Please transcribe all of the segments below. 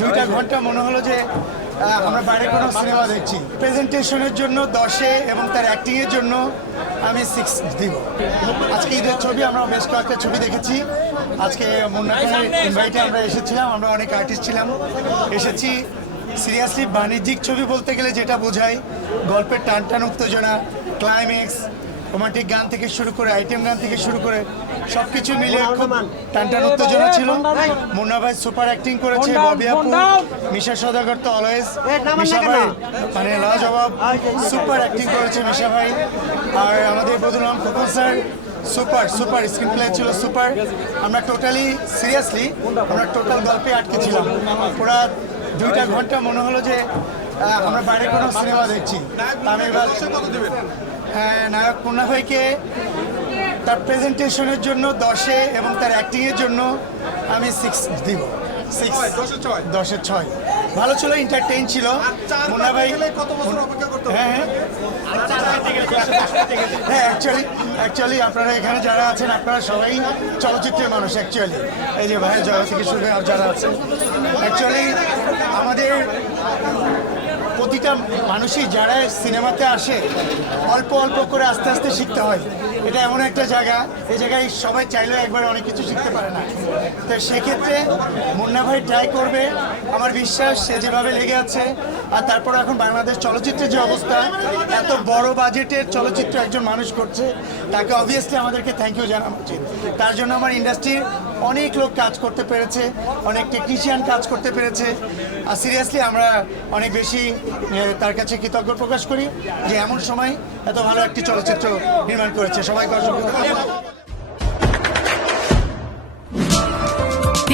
2টা ঘন্টা মনে হলো যে আমরা বাইরে কোনো সিনেমা দেখছি। প্রেজেন্টেশনের জন্য 10-এ এবং তার অ্যাক্টিংয়ের জন্য আমি 6 দিব। আজকে ঈদের ছবি আমরা বেশ কয়েকটা ছবি দেখেছি। আজকে মুন্না খানের ইনভাইটে আমরা এসেছিলাম, আমরা অনেক আর্টিস্ট ছিলাম, এসেছি। সিরিয়াসলি বাণিজ্যিক ছবি বলতে গেলে যেটা বোঝায় গল্পের টান উত্তেজনা, ক্লাইম্যাক্স, রোমান্টিক গান থেকে শুরু করে আইটেম গান থেকে শুরু করে সবকিছু মিলে খুব টান উত্তেজনা ছিল। মুন্না ভাই সুপার অ্যাক্টিং করেছে, ববি আপু, মিশা সওদাগর তো অলওয়েজ, মিশা ভাই মানে লাজবাব সুপার অ্যাক্টিং করেছে মিশা ভাই। আর আমাদের Badrul Alam Khokon sir super screen play ছিল সুপার। আমরা টোটালি সিরিয়াসলি আমরা টোটাল গল্পে আটকে ছিলাম। পুরা 2টা ঘন্টা মনে হলো যে আমরা বাইরে কোনো সিনেমা দেখছি। নায়ক মুন্না ভাইকে তার প্রেজেন্টেশনের জন্য 10-এ এবং তার অ্যাক্টিংয়ের জন্য আমি 6 দিব। 10-এর 6 ভালো ছিল, এন্টারটেইন ছিল মুন্না ভাই। হ্যাঁ অ্যাকচুয়ালি আপনারা এখানে যারা আছেন আপনারা সবাই চলচ্চিত্রের মানুষ। অ্যাকচুয়ালি এই যে ভাই জয় থেকে শুরু করে যারা আছে, অ্যাকচুয়ালি আমাদের প্রতিটা মানুষই যারা সিনেমাতে আসে অল্প করে আস্তে আস্তে শিখতে হয়। এটা এমন একটা জায়গা, এই জায়গায় সবাই চাইলেও একবার অনেক কিছু শিখতে পারে না। তো সেক্ষেত্রে মুন্না ভাই ট্রাই করবে, আমার বিশ্বাস। সে যেভাবে লেগে আছে, আর তারপর এখন বাংলাদেশ চলচ্চিত্রের যে অবস্থা, এত বড় বাজেটের চলচ্চিত্র একজন মানুষ করছে, তাকে অবভিয়াসলি আমাদেরকে থ্যাংক ইউ জানানো উচিত। তার জন্য আমার ইন্ডাস্ট্রির অনেক লোক কাজ করতে পেরেছে, অনেক টেকনিশিয়ান কাজ করতে পেরেছে। আর সিরিয়াসলি আমরা অনেক বেশি তার কাছে কৃতজ্ঞ প্রকাশ করি যে এমন সময় এত ভালো একটি চলচ্চিত্র নির্মাণ করেছে। সবাইকে অসংখ্য ধন্যবাদ।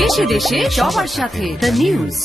দেশে দেশে সবার সাথে দ্য নিউজ।